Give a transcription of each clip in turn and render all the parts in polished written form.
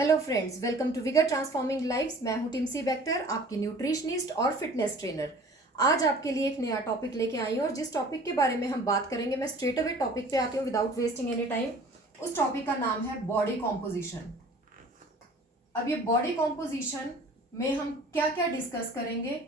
Hello friends, welcome to vigour transforming lifes. मैं हूं Timsy Vector, आपकी न्यूट्रिशनिस्ट और फिटनेस ट्रेनर। आज आपके लिए एक नया टॉपिक लेके आई हूं और जिस टॉपिक के बारे में हम बात करेंगे, मैं स्ट्रेट अवे टॉपिक पे आती हूँ विदाउट वेस्टिंग एनी टाइम। उस टॉपिक का नाम है बॉडी कॉम्पोजिशन। अब ये बॉडी कॉम्पोजिशन में हम क्या क्या डिस्कस करेंगे,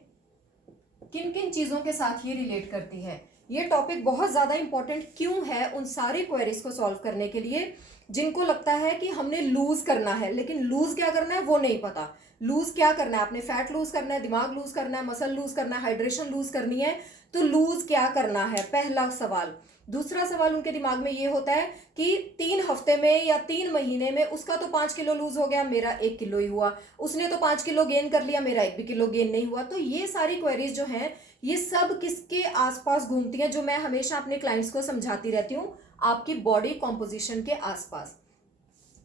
किन किन चीज़ों के साथ ये रिलेट करती है, ये टॉपिक बहुत ज़्यादा इंपॉर्टेंट क्यों है उन सारी क्वेरीज को सॉल्व करने के लिए जिनको लगता है कि हमने लूज करना है, लेकिन लूज क्या करना है वो नहीं पता। लूज क्या करना है? आपने फैट लूज करना है, दिमाग लूज करना है, मसल लूज करना है, हाइड्रेशन लूज करनी है, तो लूज क्या करना है, पहला सवाल। दूसरा सवाल उनके दिमाग में ये होता है कि 3 हफ्ते में या 3 महीने में उसका तो 5 किलो लूज हो गया, मेरा 1 किलो ही हुआ, उसने तो 5 किलो गेन कर लिया, मेरा 1 भी किलो गेन नहीं हुआ। तो ये सारी क्वेरीज जो हैं ये सब किसके आसपास घूमती हैं, जो मैं हमेशा अपने क्लाइंट्स को समझाती रहती हूँ, आपकी बॉडी कॉम्पोजिशन के आसपास।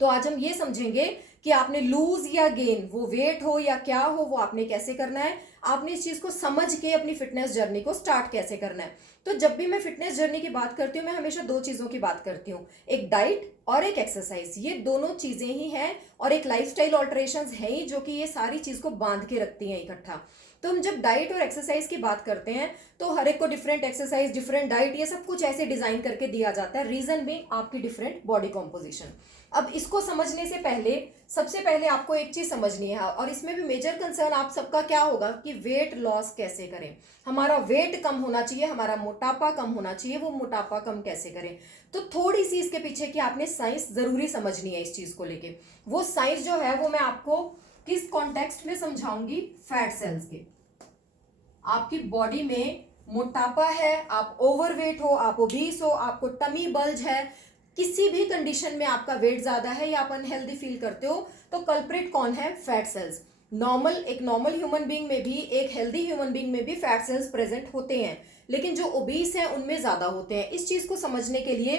तो आज हम ये समझेंगे कि आपने लूज या गेन, वो वेट हो या क्या हो, वो आपने कैसे करना है, आपने इस चीज को समझ के अपनी फिटनेस जर्नी को स्टार्ट कैसे करना है। तो जब भी मैं फिटनेस जर्नी की बात करती हूँ, मैं हमेशा 2 चीजों की बात करती हूँ, एक डाइट और एक एक्सरसाइज। ये दोनों चीजें ही हैं और एक लाइफस्टाइल ऑल्टरेशंस है ही जो कि ये सारी चीज को बांध के रखती हैं इकट्ठा। तो हम जब डाइट और एक्सरसाइज की बात करते हैं तो हर एक को डिफरेंट एक्सरसाइज, डिफरेंट डाइट, ये सब कुछ ऐसे डिजाइन करके दिया जाता है, रीजन भी आपकी डिफरेंट बॉडी कॉम्पोजिशन। अब इसको समझने से पहले सबसे पहले आपको एक चीज समझनी है, और इसमें भी मेजर कंसर्न आप सबका क्या होगा कि वेट लॉस कैसे करें। हमारा वेट कम होना चाहिए, हमारा मोटापा कम होना चाहिए, वो मोटापा कम कैसे करें। तो थोड़ी सी इसके पीछे की आपने साइंस जरूरी समझनी है इस चीज को लेके। वो साइंस जो है वो मैं आपको किस कॉन्टेक्स्ट में समझाऊंगी, फैट सेल्स के। आपकी बॉडी में मोटापा है, आप ओवरवेट हो, आप ओबीस हो, आपको टमी बल्ज है, किसी भी कंडीशन में आपका वेट ज्यादा है या आप अनहेल्दी फील करते हो, तो कल्प्रिट कौन है? Fat cells. एक नॉर्मल ह्यूमन बीइंग में भी, एक हेल्दी ह्यूमन बीइंग में भी फैट सेल्स प्रेजेंट होते हैं, लेकिन जो ओबीस हैं उनमें ज्यादा होते हैं। इस चीज को समझने के लिए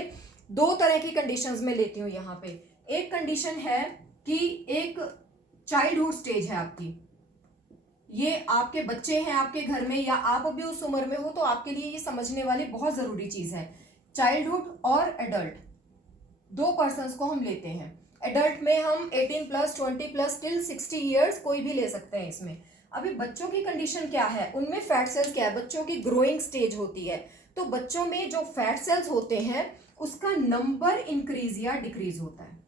2 तरह की कंडीशंस में लेती हूँ यहाँ पे। एक कंडीशन है कि एक चाइल्डहुड स्टेज है आपकी, ये आपके बच्चे हैं आपके घर में या आप अभी उस उम्र में हो, तो आपके लिए ये समझने वाली बहुत जरूरी चीज है। चाइल्डहुड और एडल्ट, 2 पर्सन्स को हम लेते हैं। एडल्ट में हम 18+, 20+ टिल 60 ईयर्स कोई भी ले सकते हैं इसमें। अभी बच्चों की कंडीशन क्या है, उनमें फैट सेल्स क्या है, बच्चों की ग्रोइंग स्टेज होती है। तो बच्चों में जो फैट सेल्स होते हैं उसका नंबर इंक्रीज या डिक्रीज होता है,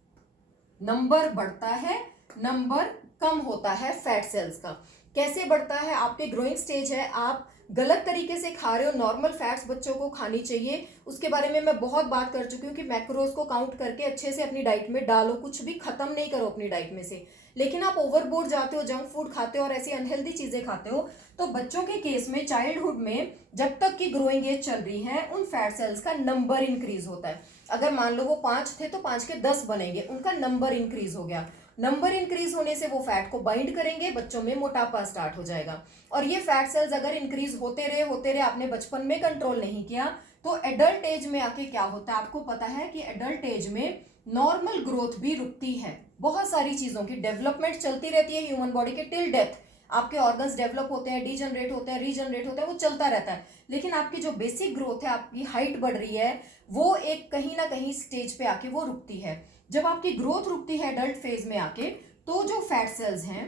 नंबर बढ़ता है, नंबर कम होता है फैट सेल्स का। कैसे बढ़ता है? आपके ग्रोइंग स्टेज है, आप गलत तरीके से खा रहे हो, नॉर्मल फैट्स बच्चों को खानी चाहिए, उसके बारे में मैं बहुत बात कर चुकी हूँ कि मैक्रोज को काउंट करके अच्छे से अपनी डाइट में डालो, कुछ भी खत्म नहीं करो अपनी डाइट में से। लेकिन आप ओवरबोर्ड जाते हो, जंक फूड खाते हो और ऐसी अनहेल्दी चीजें खाते हो, तो बच्चों के केस में, चाइल्डहुड में, जब तक की ग्रोइंग एज चल रही है, उन फैट सेल्स का नंबर इंक्रीज होता है। अगर मान लो वो 5 थे तो 5 के 10 बनेंगे, उनका नंबर इंक्रीज हो गया। नंबर इंक्रीज होने से वो फैट को बाइंड करेंगे, बच्चों में मोटापा स्टार्ट हो जाएगा। और ये फैट सेल्स अगर इंक्रीज होते रहे, आपने बचपन में कंट्रोल नहीं किया, तो एडल्ट एज में आके क्या होता है आपको पता है कि एडल्ट एज में नॉर्मल ग्रोथ भी रुकती है, बहुत सारी चीजों की डेवलपमेंट चलती रहती है ह्यूमन बॉडी के टिल डेथ। आपके ऑर्गन्स डेवलप होते हैं, डीजनरेट होते हैं, रीजनरेट होते हैं, वो चलता रहता है। लेकिन आपकी जो बेसिक ग्रोथ है, आपकी हाइट बढ़ रही है, वो एक कहीं ना कहीं स्टेज पे आके वो रुकती है। जब आपकी ग्रोथ रुकती है एडल्ट फेज में आके, तो जो फैट सेल्स हैं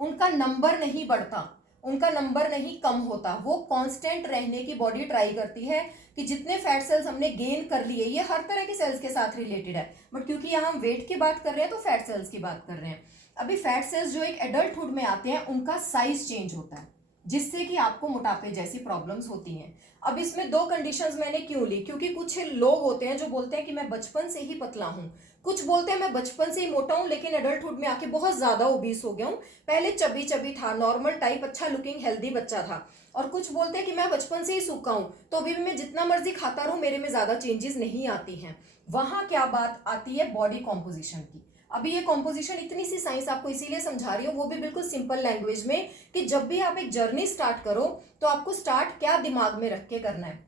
उनका नंबर नहीं बढ़ता, उनका नंबर नहीं कम होता, वो कांस्टेंट रहने की बॉडी ट्राई करती है कि जितने फैट सेल्स हमने गेन कर लिए, ये हर तरह के सेल्स के साथ रिलेटेड है, बट क्योंकि यहाँ हम वेट की बात कर रहे हैं तो फैट सेल्स की बात कर रहे हैं। अभी फैट सेल्स जो एक एडल्टहुड में आते हैं उनका साइज चेंज होता है, जिससे कि आपको मोटापे जैसी प्रॉब्लम्स होती हैं। अब इसमें 2 कंडीशंस मैंने क्यों ली, क्योंकि कुछ लोग होते हैं जो बोलते हैं कि मैं बचपन से ही पतला हूं, कुछ बोलते हैं मैं बचपन से ही मोटा हूं लेकिन एडल्टहुड में आके बहुत ज्यादा ओबीस हो गया हूं, पहले चबी चबी था, नॉर्मल टाइप, अच्छा लुकिंग हेल्दी बच्चा था। और कुछ बोलते हैं कि मैं बचपन से ही सूखा हूं, तो अभी भी मैं जितना मर्जी खाता रहूं, मेरे में ज्यादा चेंजेस नहीं आती हैं। वहां क्या बात आती है? बॉडी कॉम्पोजिशन की। अभी ये कॉम्पोजिशन, इतनी सी साइंस आपको इसीलिए समझा रही हूँ, वो भी बिल्कुल सिंपल लैंग्वेज में, कि जब भी आप एक जर्नी स्टार्ट करो तो आपको स्टार्ट क्या दिमाग में रख के करना है।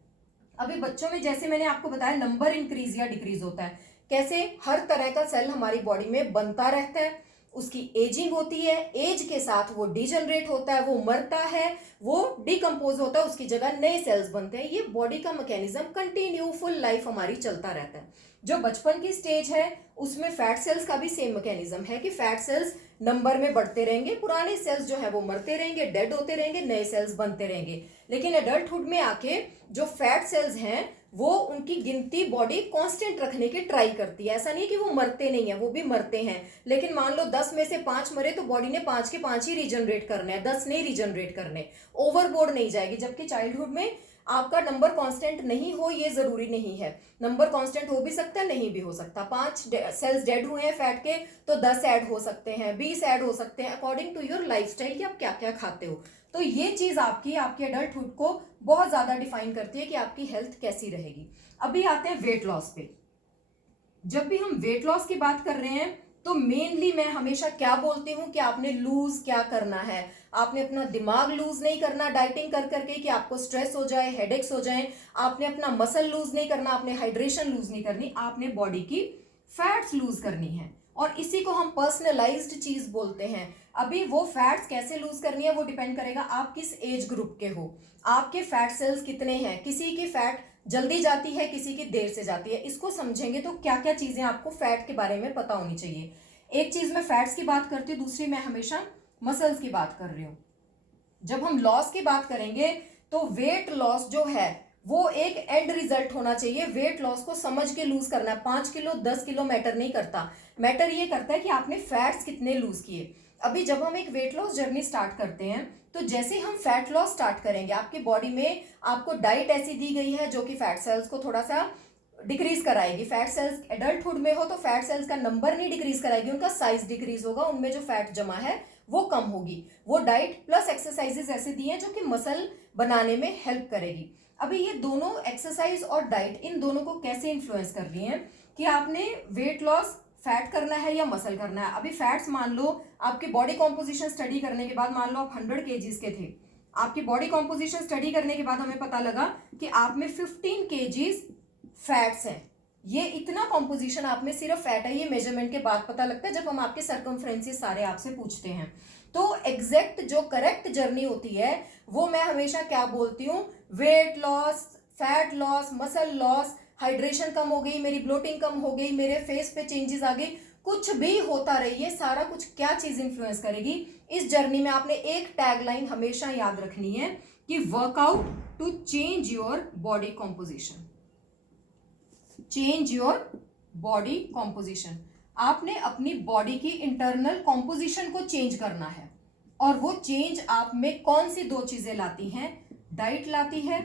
अभी बच्चों में जैसे मैंने आपको बताया, नंबर इंक्रीज या डिक्रीज होता है। कैसे? हर तरह का सेल हमारी बॉडी में बनता रहता है, उसकी एजिंग होती है, एज के साथ वो डिजनरेट होता है, वो मरता है, वो डिकम्पोज होता है, उसकी जगह नए सेल्स बनते हैं। ये बॉडी का मैकेनिज्म कंटिन्यू फुल लाइफ हमारी चलता रहता है। जो बचपन की स्टेज है उसमें फैट सेल्स का भी सेम मैकेनिज्म है कि फैट सेल्स नंबर में बढ़ते रहेंगे, पुराने सेल्स जो है वो मरते रहेंगे, डेड होते रहेंगे, नए सेल्स बनते रहेंगे। लेकिन एडल्टहुड में आके जो फैट सेल्स हैं वो उनकी गिनती बॉडी कांस्टेंट रखने की ट्राई करती है। ऐसा नहीं कि वो मरते नहीं है, वो भी मरते हैं, लेकिन मान लो 10 में से 5 मरे तो बॉडी ने 5 के 5 ही रीजनरेट करने हैं, 10 नहीं रीजनरेट करने, ओवरबोर्ड नहीं जाएगी। जबकि चाइल्डहुड में आपका नंबर कांस्टेंट नहीं हो ये जरूरी नहीं है, नंबर कांस्टेंट हो भी सकता है, नहीं भी हो सकता। 5 सेल्स डेड हुए हैं फैट के तो 10 ऐड हो सकते हैं, 20 ऐड हो सकते हैं, अकॉर्डिंग टू योर लाइफस्टाइल कि आप क्या क्या खाते हो। तो ये चीज आपकी आपके एडल्टहुड को बहुत ज्यादा डिफाइन करती है कि आपकी हेल्थ कैसी रहेगी। अभी आते हैं वेट लॉस पे। जब भी हम वेट लॉस की बात कर रहे हैं तो मेनली मैं हमेशा क्या बोलती हूँ कि आपने लूज क्या करना है। आपने अपना दिमाग लूज नहीं करना डाइटिंग कर करके कि आपको स्ट्रेस हो जाए, हेडेक्स हो जाए। आपने अपना मसल लूज नहीं करना, आपने हाइड्रेशन लूज नहीं करनी, आपने बॉडी की फैट्स लूज करनी है। और इसी को हम पर्सनलाइज्ड चीज बोलते हैं। अभी वो फैट्स कैसे लूज करनी है वो डिपेंड करेगा आप किस एज ग्रुप के हो, आपके फैट सेल्स कितने हैं। किसी की फैट जल्दी जाती है, किसी की देर से जाती है। इसको समझेंगे तो क्या क्या चीजें आपको फैट के बारे में पता होनी चाहिए। एक चीज मैं फैट्स की बात करती हूँ, दूसरी मैं हमेशा मसल्स की बात कर रही हूँ। जब हम लॉस की बात करेंगे तो वेट लॉस जो है वो एक एंड रिजल्ट होना चाहिए। वेट लॉस को समझ के लूज करना है। 5 किलो 10 किलो मैटर नहीं करता, मैटर ये करता है कि आपने फैट्स कितने लूज किए। अभी जब हम एक वेट लॉस जर्नी स्टार्ट करते हैं तो जैसे हम फैट लॉस स्टार्ट करेंगे, आपकी बॉडी में आपको डाइट ऐसी दी गई है जो कि फैट सेल्स को थोड़ा सा डिक्रीज कराएगी। फैट सेल्स एडल्टहुड में हो तो फैट सेल्स का नंबर नहीं डिक्रीज कराएगी, उनका साइज डिक्रीज होगा, उनमें जो फैट जमा है वो कम होगी। वो डाइट प्लस एक्सरसाइजेस ऐसे दी हैं जो कि मसल बनाने में हेल्प करेगी। अभी ये दोनों एक्सरसाइज और डाइट इन दोनों को कैसे इन्फ्लुएंस कर रही हैं कि आपने वेट लॉस फैट करना है या मसल करना है। अभी फैट्स मान लो आपकी बॉडी कॉम्पोजिशन स्टडी करने के बाद, मान लो आप 100 kgs के थे, आपकी बॉडी कॉम्पोजिशन स्टडी करने के बाद हमें पता लगा कि आप में 15 kgs फैट्स हैं। ये इतना कॉम्पोजिशन आप में सिर्फ फैट है, ये मेजरमेंट के बाद पता लगता है जब हम आपके सर्कमफ्रेंसेस सारे आपसे पूछते हैं। तो एग्जैक्ट जो करेक्ट जर्नी होती है वो मैं हमेशा क्या बोलती हूँ, weight loss, fat loss, muscle loss, hydration कम हो गई, मेरी ब्लोटिंग कम हो गई, मेरे फेस पे चेंजेस आ गई, कुछ भी होता रही है, सारा कुछ क्या चीज इंफ्लुएंस करेगी इस जर्नी में। आपने एक टैगलाइन हमेशा याद रखनी है कि workout to change your body composition, change your body composition. आपने अपनी बॉडी की इंटरनल कॉम्पोजिशन को चेंज करना है। और वो चेंज आप में कौन सी दो चीजें लाती हैं, डाइट लाती है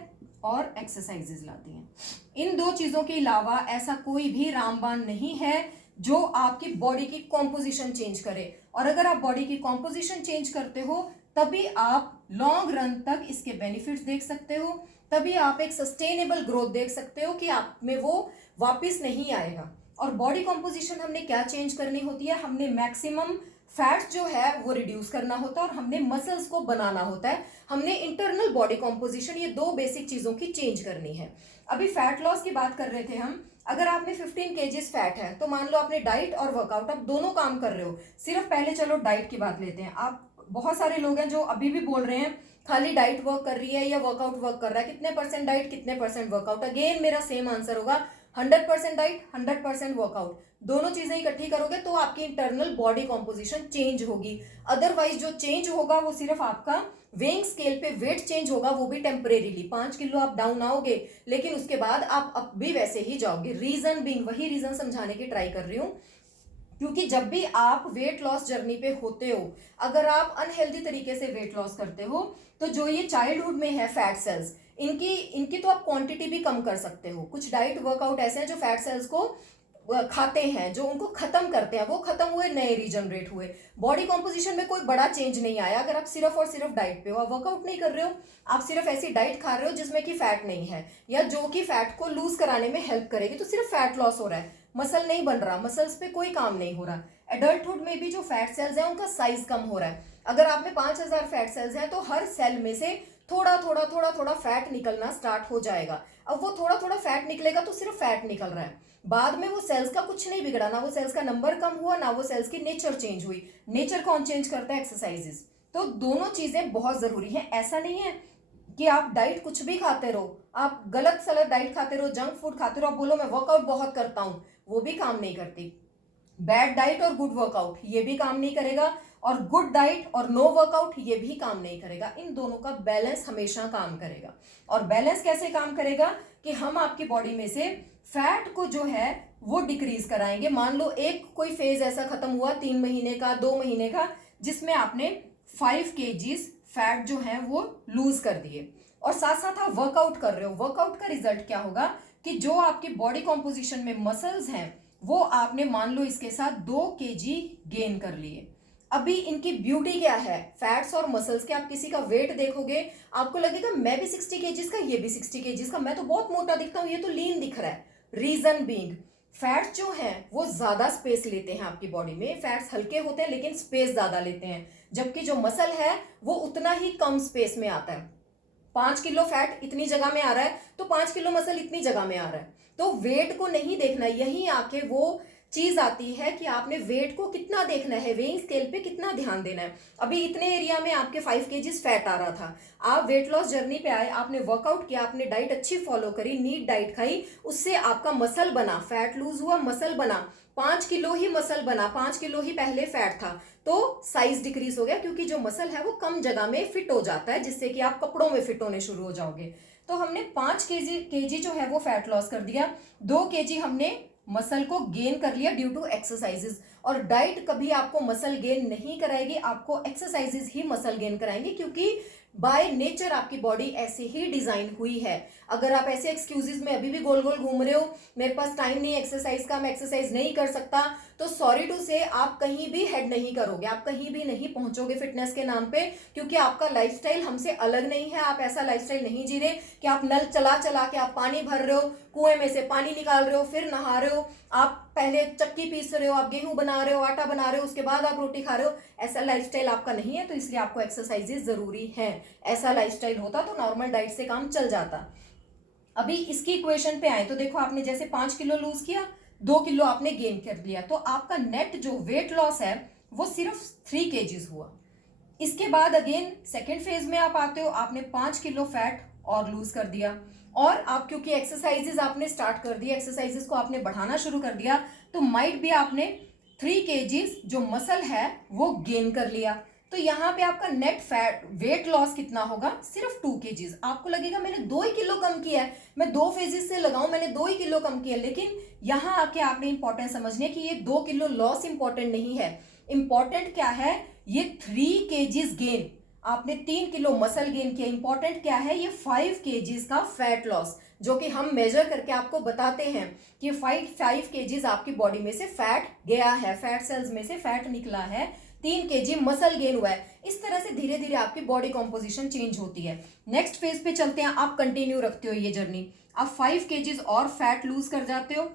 और एक्सरसाइजेज लाती हैं। इन दो चीजों के अलावा ऐसा कोई भी रामबाण नहीं है जो आपकी बॉडी की कॉम्पोजिशन चेंज करे। और अगर आप बॉडी की कॉम्पोजिशन चेंज करते हो तभी आप लॉन्ग रन तक इसके बेनिफिट्स देख सकते हो, तभी आप एक सस्टेनेबल ग्रोथ देख सकते हो कि आप में वो वापस नहीं आएगा। और बॉडी कॉम्पोजिशन हमने क्या चेंज करनी होती है, हमने मैक्सिमम फैट्स जो है वो रिड्यूस करना होता है और हमने मसल्स को बनाना होता है। हमने इंटरनल बॉडी कॉम्पोजिशन, ये दो बेसिक चीजों की चेंज करनी है। अभी फैट लॉस की बात कर रहे थे हम। अगर आप में 15 kgs फैट है तो मान लो आपने डाइट और वर्कआउट आप दोनों काम कर रहे हो। सिर्फ पहले चलो डाइट की बात लेते हैं। आप बहुत सारे लोग हैं जो अभी भी बोल रहे हैं खाली डाइट वर्क कर रही है या वर्कआउट वर्क कर रहा है, कितने परसेंट डाइट कितने परसेंट वर्कआउट। अगेन मेरा सेम आंसर होगा 100% डाइट 100% वर्कआउट। दोनों चीजें इकट्ठी करोगे तो आपकी इंटरनल बॉडी कॉम्पोजिशन चेंज होगी। अदरवाइज जो चेंज होगा वो सिर्फ आपका वेइंग स्केल पे वेट चेंज होगा, वो भी टेम्परेरीली। 5 किलो आप डाउन आओगे लेकिन उसके बाद आप अब भी वैसे ही जाओगे। रीजन बीइंग, वही रीजन समझाने की ट्राई कर रही हूँ, क्योंकि जब भी आप वेट लॉस जर्नी पे होते हो, अगर आप अनहेल्दी तरीके से वेट लॉस करते हो तो जो ये चाइल्डहुड में है फैट सेल्स, इनकी तो आप क्वांटिटी भी कम कर सकते हो। कुछ डाइट वर्कआउट ऐसे हैं जो फैट सेल्स को खाते हैं, जो उनको खत्म करते हैं, वो खत्म हुए, नए रीजनरेट हुए। बॉडी कॉम्पोजिशन में कोई बड़ा चेंज नहीं आया अगर आप सिर्फ और सिर्फ डाइट पे हो, आप वर्कआउट नहीं कर रहे हो, आप सिर्फ ऐसी डाइट खा रहे हो जिसमें कि फैट नहीं है या जो कि फैट को लूज कराने में हेल्प करेगी, तो सिर्फ फैट लॉस हो रहा है, मसल नहीं बन रहा, मसल्स पे कोई काम नहीं हो रहा। एडल्टहुड में भी जो फैट सेल्स हैं उनका साइज कम हो रहा है। अगर आप में 5000 फैट सेल्स हैं तो हर सेल में से थोड़ा थोड़ा थोड़ा थोड़ा फैट निकलना स्टार्ट हो जाएगा। अब वो थोड़ा थोड़ा फैट निकलेगा तो सिर्फ फैट निकल रहा है, बाद में वो सेल्स का कुछ नहीं बिगड़ा, ना वो सेल्स का नंबर कम हुआ, ना वो सेल्स की नेचर चेंज हुई। नेचर कौन चेंज करता है? एक्सरसाइजेस। तो दोनों चीजें बहुत जरूरी हैं। ऐसा नहीं है कि आप डाइट कुछ भी खाते रहो, आप गलत सलत डाइट खाते रहो, जंक फूड खाते रहो, आप बोलो मैं वर्कआउट बहुत करता हूँ, वो भी काम नहीं करती। बैड डाइट और गुड वर्कआउट ये भी काम नहीं करेगा, और गुड डाइट और नो वर्कआउट ये भी काम नहीं करेगा। इन दोनों का बैलेंस हमेशा काम करेगा। और बैलेंस कैसे काम करेगा कि हम आपकी बॉडी में से फैट को जो है वो डिक्रीज कराएंगे। मान लो एक कोई फेज ऐसा खत्म हुआ 3 महीने का, 2 महीने का, जिसमें आपने 5 kgs फैट जो है वो लूज कर दिए, और साथ साथ आप वर्कआउट कर रहे हो। वर्कआउट का रिजल्ट क्या होगा कि जो आपकी बॉडी कॉम्पोजिशन में मसल्स हैं वो आपने मान लो इसके साथ 2 kg गेन कर लिए। अभी इनकी ब्यूटी क्या है, फैट्स और मसल्स के, आप किसी का वेट देखोगे आपको लगेगा मैं भी 60 kgs का, ये भी 60 kgs का, मैं तो बहुत मोटा दिखता हूँ, ये तो लीन दिख रहा है। रीजन बीइंग फैट्स जो हैं वो ज्यादा स्पेस लेते हैं आपकी बॉडी में। फैट्स हल्के होते हैं लेकिन स्पेस ज्यादा लेते हैं, जबकि जो मसल है वो उतना ही कम स्पेस में आता है। 5 किलो फैट इतनी जगह में आ रहा है तो 5 किलो मसल इतनी जगह में आ रहा है। तो वेट को नहीं देखना, यहीं आके वो चीज आती है कि आपने वेट को कितना देखना है, वेइंग स्केल पे कितना ध्यान देना है। अभी इतने एरिया में आपके 5 kgs फैट आ रहा था, आप वेट लॉस जर्नी पे आए, आपने वर्कआउट किया, आपने डाइट अच्छी फॉलो करी, नीट डाइट खाई, उससे आपका मसल बना, फैट लूज हुआ, मसल बना, 5 किलो ही मसल बना, 5 किलो ही पहले फैट था, तो साइज डिक्रीज हो गया, क्योंकि जो मसल है वो कम जगह में फिट हो जाता है, जिससे कि आप कपड़ों में फिट होने शुरू हो जाओगे। तो हमने 5 केजी जो है वो फैट लॉस कर दिया, 2 kg हमने मसल को गेन कर लिया ड्यू टू एक्सरसाइजेस। और डाइट कभी आपको मसल गेन नहीं कराएगी, आपको एक्सरसाइजेस ही मसल गेन कराएंगे, क्योंकि बाय नेचर आपकी बॉडी ऐसे ही डिजाइन हुई है। अगर आप ऐसे एक्सक्यूजेस में अभी भी गोल गोल घूम रहे हो, मेरे पास टाइम नहीं एक्सरसाइज का, मैं एक्सरसाइज नहीं कर सकता, तो सॉरी टू से आप कहीं भी हेड नहीं करोगे, आप कहीं भी नहीं पहुंचोगे फिटनेस के नाम पे, क्योंकि आपका लाइफस्टाइल हमसे अलग नहीं है। आप ऐसा लाइफस्टाइल नहीं जी रहे कि आप नल चला चला के आप पानी भर रहे हो, कुएं में से पानी निकाल रहे हो, फिर नहा रहे हो, आप पहले चक्की पीस रहे हो, आप गेहूं बना रहे हो, आटा बना रहे हो, उसके बाद आप रोटी खा रहे हो। ऐसा लाइफस्टाइल आपका नहीं है, तो इसलिए आपको एक्सरसाइजेस जरूरी है। ऐसा लाइफस्टाइल होता तो नॉर्मल डाइट से काम चल जाता। अभी इसकी इक्वेशन पे आए तो देखो, आपने जैसे 5 किलो लूज किया, 2 किलो आपने गेन कर लिया, तो आपका नेट जो वेट लॉस है वो सिर्फ 3 kgs हुआ। इसके बाद अगेन सेकेंड फेज में आप आते हो, आपने 5 किलो फैट और लूज कर दिया, और आप क्योंकि एक्सरसाइजेस आपने स्टार्ट कर दिया, एक्सरसाइजेस को आपने बढ़ाना शुरू कर दिया, तो माइट भी आपने 3 kgs जो मसल है वो गेन कर लिया। तो यहाँ पे आपका नेट फैट वेट लॉस कितना होगा, सिर्फ 2 kgs। आपको लगेगा मैंने 2 ही किलो कम किया है, मैं 2 फेजेस से लगाऊं, मैंने 2 ही किलो कम किया, लेकिन यहाँ आके आपने इंपॉर्टेंट समझने कि ये 2 किलो लॉस इंपॉर्टेंट नहीं है। इंपॉर्टेंट क्या है, ये 3 kgs गेन, आपने 3 किलो मसल गेन किया। इंपॉर्टेंट क्या है, ये 5 kgs का फैट लॉस, जो कि हम मेजर करके आपको बताते हैं कि 5 kgs आपकी बॉडी में से फैट गया है, फैट सेल्स में से फैट निकला है, 3 kg मसल गेन हुआ है। इस तरह से धीरे धीरे आपकी बॉडी कॉम्पोजिशन चेंज होती है। नेक्स्ट फेज पे चलते हैं, आप कंटिन्यू रखते हो ये जर्नी, आप 5 kgs और फैट लूज कर जाते हो।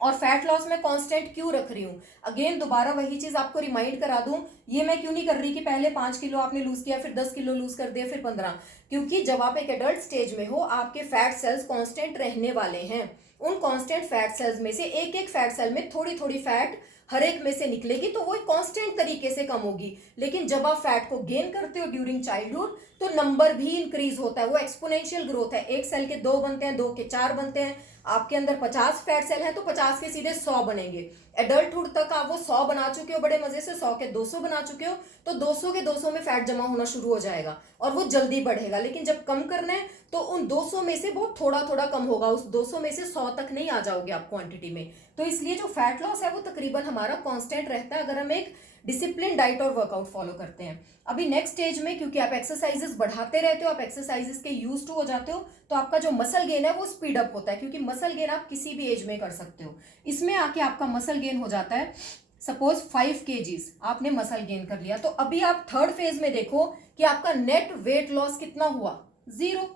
और फैट लॉस में कांस्टेंट क्यों रख रही हूँ, अगेन दोबारा वही चीज आपको रिमाइंड करा दूं, ये मैं क्यों नहीं कर रही कि पहले 5 किलो आपने लूज किया, फिर 10 किलो लूज कर दिया, फिर 15, क्योंकि जब आप एक एडल्ट स्टेज में हो, आपके फैट सेल्स कांस्टेंट रहने वाले हैं। उन कांस्टेंट फैट सेल्स में से एक एक फैट सेल में थोड़ी थोड़ी फैट हर एक में से निकलेगी, तो वो कांस्टेंट तरीके से कम होगी। लेकिन जब आप फैट को गेन करते हो ड्यूरिंग चाइल्डहुड, तो नंबर भी इंक्रीज होता है, वो एक्सपोनेंशियल ग्रोथ है। एक सेल के 2 बनते हैं, 2 के 4 बनते हैं, आपके अंदर 50 फैट सेल है तो 50 के सीधे 100 बनेंगे। एडल्टहुड तक आप वो 100 बना चुके हो बड़े मजे से, 100 के 200 बना चुके हो, तो 200 के 200 में फैट जमा होना शुरू हो जाएगा और वो जल्दी बढ़ेगा। लेकिन जब कम करना है तो उन 200 में से बहुत थोड़ा थोड़ा कम होगा, उस 200 में से 100 तक नहीं आ जाओगे आप क्वांटिटी में। तो इसलिए जो फैट लॉस है वो तकरीबन हमारा कांस्टेंट रहता है, अगर हम एक डिसिप्लिन डाइट और वर्कआउट फॉलो करते हैं। अभी नेक्स्ट स्टेज में, क्योंकि आप एक्सरसाइजेस बढ़ाते रहते हो, आप एक्सरसाइजेस के यूज टू हो जाते हो, तो आपका जो मसल गेन है वो स्पीड अप होता है, क्योंकि मसल गेन आप किसी भी एज में कर सकते हो। इसमें आके आपका मसल गेन हो जाता है, सपोज 5 kgs आपने मसल गेन कर लिया, तो अभी आप थर्ड फेज में देखो कि आपका नेट वेट लॉस कितना हुआ, 0।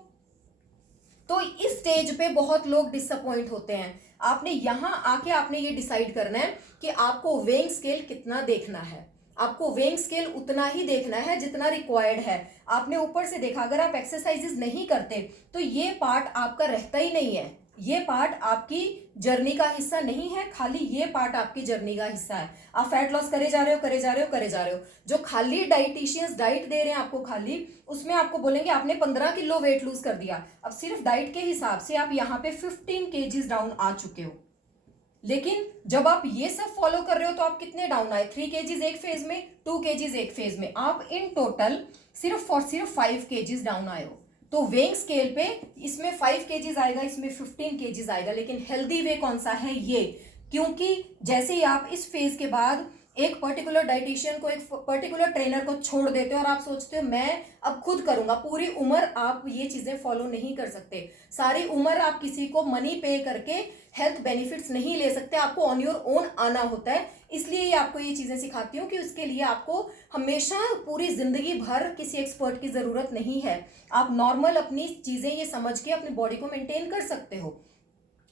तो इस स्टेज पे बहुत लोग डिसअपॉइंट होते हैं। आपने यहां आके आपने ये डिसाइड करना है कि आपको वेइंग स्केल कितना देखना है, आपको वेइंग स्केल उतना ही देखना है जितना रिक्वायर्ड है। आपने ऊपर से देखा, अगर आप एक्सरसाइजेस नहीं करते तो ये पार्ट आपका रहता ही नहीं है, ये पार्ट आपकी जर्नी का हिस्सा नहीं है, खाली ये पार्ट आपकी जर्नी का हिस्सा है। आप फैट लॉस करे जा रहे हो, करे जा रहे हो, करे जा रहे हो। जो खाली डाइटिशियंस डाइट दे रहे हैं आपको खाली, उसमें आपको बोलेंगे आपने 15 किलो वेट लूज कर दिया। अब सिर्फ डाइट के हिसाब से आप यहाँ पे 15 केजीज डाउन आ चुके हो। लेकिन जब आप ये सब फॉलो कर रहे हो तो आप कितने डाउन आए? 3 केजीज एक फेज में, 2 केजीज एक फेज में, आप इन टोटल सिर्फ 5 केजीज डाउन आए हो। तो वेइंग स्केल पे इसमें 5 केजीज आएगा, इसमें 15 केजीज आएगा। लेकिन हेल्दी वे कौन सा है? ये, क्योंकि जैसे ही आप इस फेज के बाद एक पर्टिकुलर डाइटिशियन को, एक पर्टिकुलर ट्रेनर को छोड़ देते हो और आप सोचते हो मैं अब खुद करूंगा, पूरी उम्र आप ये चीजें फॉलो नहीं कर सकते। सारी उम्र आप किसी को मनी पे करके हेल्थ बेनिफिट्स नहीं ले सकते, आपको ऑन योर ओन आना होता है। इसलिए आपको ये चीजें सिखाती हूँ कि उसके लिए आपको हमेशा पूरी जिंदगी भर किसी एक्सपर्ट की जरूरत नहीं है। आप नॉर्मल अपनी चीजें ये समझ के अपनी बॉडी को मेंटेन कर सकते हो।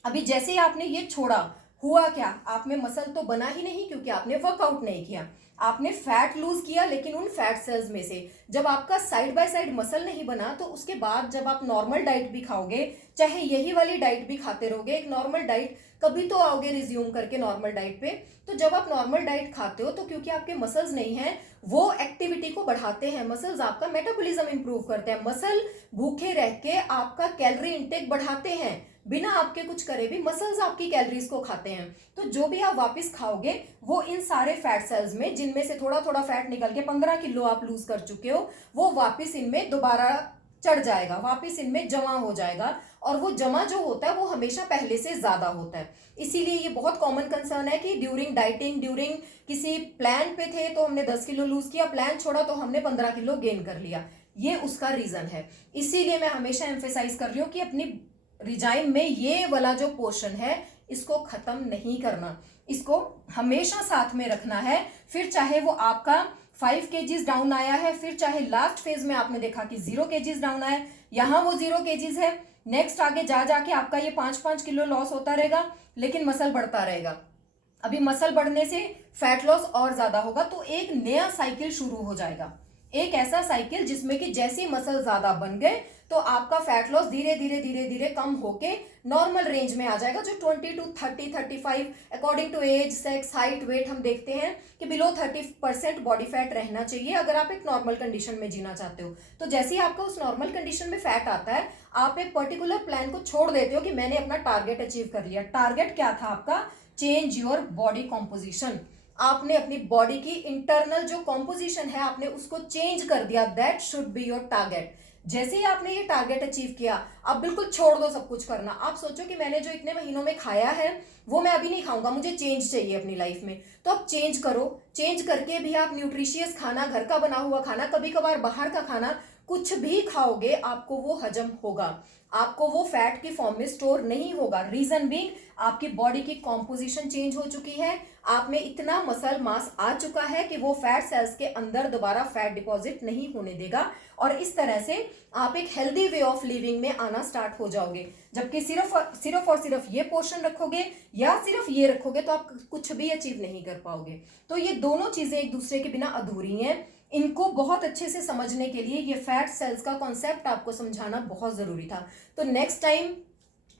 अभी जैसे ही आपने ये छोड़ा, हुआ क्या? आप में मसल तो बना ही नहीं, क्योंकि आपने वर्कआउट नहीं किया। आपने फैट लूज किया, लेकिन उन फैट सेल्स में से जब आपका साइड बाय साइड मसल नहीं बना, तो उसके बाद जब आप नॉर्मल डाइट भी खाओगे, चाहे यही वाली डाइट भी खाते रहोगे, एक नॉर्मल डाइट कभी तो आओगे रिज्यूम करके नॉर्मल डाइट पे। तो जब आप नॉर्मल डाइट खाते हो, तो क्योंकि आपके मसल्स नहीं हैं, वो एक्टिविटी को बढ़ाते हैं। मसल्स आपका मेटाबॉलिज्म इंप्रूव करते हैं। मसल भूखे रह के आपका कैलोरी इंटेक बढ़ाते हैं, बिना आपके कुछ करे भी मसल्स आपकी कैलोरीज को खाते हैं। तो जो भी आप वापस खाओगे वो इन सारे फैट सेल्स में, जिनमें से थोड़ा थोड़ा फैट निकल के 15 किलो आप लूज कर चुके हो, वो वापस इनमें दोबारा चढ़ जाएगा, वापस इनमें जमा हो जाएगा। और वो जमा जो होता है वो हमेशा पहले से ज्यादा होता है। इसीलिए ये बहुत कॉमन कंसर्न है कि ड्यूरिंग डाइटिंग, ड्यूरिंग किसी प्लान पे थे तो हमने 10 किलो लूज किया, प्लान छोड़ा तो हमने 15 किलो गेन कर लिया। ये उसका रीजन है। इसीलिए मैं हमेशा एम्फेसाइज कर रही हूँ कि अपनी रिजाइम में ये वाला जो पोर्शन है इसको खत्म नहीं करना, इसको हमेशा साथ में रखना है। फिर चाहे वो आपका 5 केजीज डाउन आया है, फिर चाहे लास्ट फेज में आपने देखा कि 0 केजीज डाउन आया, यहाँ वो 0 केजीज है, नेक्स्ट आगे जा जाके आपका ये 5-5 किलो लॉस होता रहेगा, लेकिन मसल बढ़ता रहेगा। अभी मसल बढ़ने से फैट लॉस और ज्यादा होगा, तो एक नया साइकिल शुरू हो जाएगा। एक ऐसा साइकिल जिसमें कि जैसे मसल ज्यादा बन गए तो आपका फैट लॉस धीरे धीरे धीरे धीरे कम होके नॉर्मल रेंज में आ जाएगा, जो 20 to 30, 35 according to age, sex, height, weight हम देखते हैं कि बिलो 30% बॉडी फैट रहना चाहिए अगर आप एक नॉर्मल कंडीशन में जीना चाहते हो। तो जैसे ही आपका उस नॉर्मल कंडीशन में फैट आता है, आप एक पर्टिकुलर प्लान को छोड़ देते हो कि मैंने अपना टारगेट अचीव कर लिया। टारगेट क्या था आपका? Change your body composition. आपने अपनी बॉडी की इंटरनल जो कॉम्पोजिशन है आपने उसको चेंज कर दिया। That should be your target. जैसे ही आपने ये टारगेट अचीव किया, आप बिल्कुल छोड़ दो सब कुछ करना। आप सोचो कि मैंने जो इतने महीनों में खाया है वो मैं अभी नहीं खाऊंगा, मुझे चेंज चाहिए अपनी लाइफ में। तो आप चेंज करो। चेंज करके भी आप न्यूट्रिशियस खाना, घर का बना हुआ खाना, कभी कभार बाहर का खाना, कुछ भी खाओगे आपको वो हजम होगा, आपको वो फैट की फॉर्म में स्टोर नहीं होगा। रीजन बीइंग आपकी बॉडी की कॉम्पोजिशन चेंज हो चुकी है, आप में इतना मसल मास आ चुका है कि वो फैट सेल्स के अंदर दोबारा फैट डिपॉजिट नहीं होने देगा। और इस तरह से आप एक हेल्दी वे ऑफ लिविंग में आना स्टार्ट हो जाओगे। जबकि सिर्फ और सिर्फ ये पोर्शन रखोगे या सिर्फ ये रखोगे तो आप कुछ भी अचीव नहीं कर पाओगे। तो ये दोनों चीजें एक दूसरे के बिना अधूरी हैं। इनको बहुत अच्छे से समझने के लिए ये फैट सेल्स का कॉन्सेप्ट आपको समझाना बहुत जरूरी था। तो next time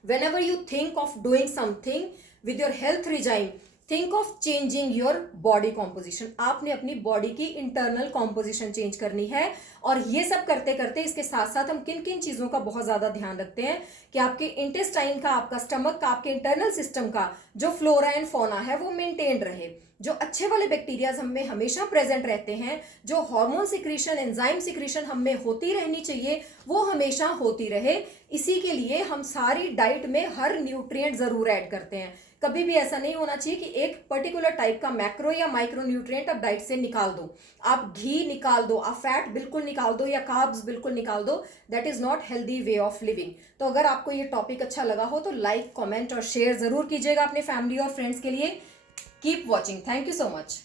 whenever you think of doing something with your health regime, think of changing your body composition। आपने अपनी बॉडी की इंटरनल कॉम्पोजिशन चेंज करनी है। और ये सब करते करते इसके साथ साथ हम किन किन चीजों का बहुत ज्यादा ध्यान रखते हैं कि आपके इंटेस्टाइन का, आपका स्टमक का, आपके इंटरनल सिस्टम का जो फ्लोरा एंड फौना है वो मेंटेन रहे, जो अच्छे वाले बैक्टीरियाज हम में हमेशा प्रेजेंट रहते हैं, जो हार्मोन सिक्रीशन, एंजाइम सिक्रीशन हम में होती रहनी चाहिए वो हमेशा होती रहे। इसी के लिए हम सारी डाइट में हर न्यूट्रिएंट जरूर ऐड करते हैं। कभी भी ऐसा नहीं होना चाहिए कि एक पर्टिकुलर टाइप का मैक्रो या माइक्रो न्यूट्रिएंट आप डाइट से निकाल दो, आप घी निकाल दो, आप फैट बिल्कुल निकाल दो या कार्ब्स बिल्कुल निकाल दो। That is not healthy way of living. तो अगर आपको ये टॉपिक अच्छा लगा हो तो लाइक, कमेंट और शेयर जरूर कीजिएगा अपने फैमिली और फ्रेंड्स के लिए। Keep watching. Thank you so much.